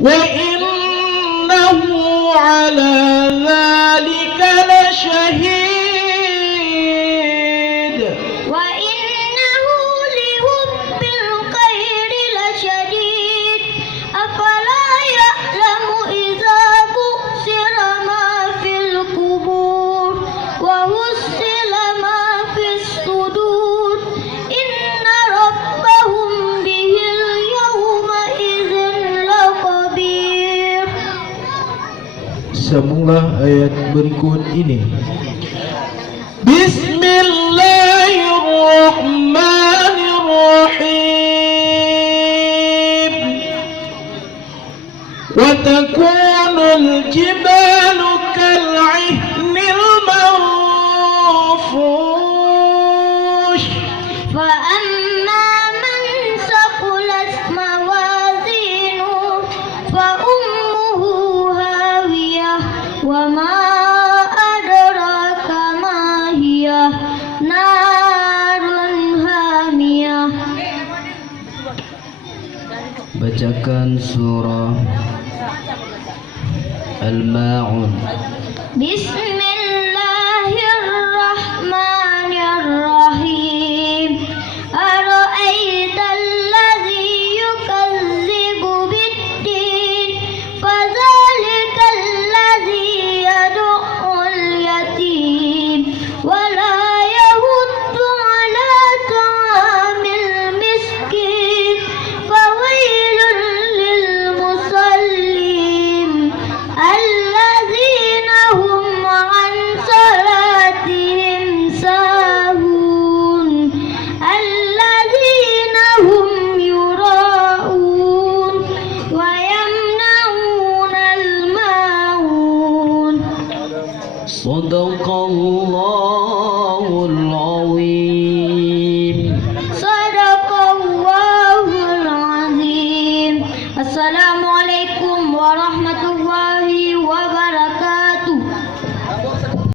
وإنه على ذلك لشهيد وإنه لحب الخير لشديد أفلا يعلم إذا بؤسر ما في القبور وحصل ما في الصدور إن ربهم بهم يومئذ لخبير. Sambunglah ayat berikut ini. Bismillahirrahmanirrahim. Wa takunul jibalu kal'ihnil manfush. فأما من ثقلت موازينه فأمه هاوية وما أدراك ما هي نار حامية. Bacakan surah Al-Ma'un. Bismillahirrahmanirrahim. Ara'aita alladhi yukazzibu bid-din fadhalika alladhi yad'ul yatim wa la yahuddu ala ta'amil miskin fawailun lil musallin alladzina hum an salatihim sahun alladzina hum yura'un wa yamna'una al-ma'un. Sadaqallahul azim. Sadaqallahul azim. Assalamualaikum warahmatullahi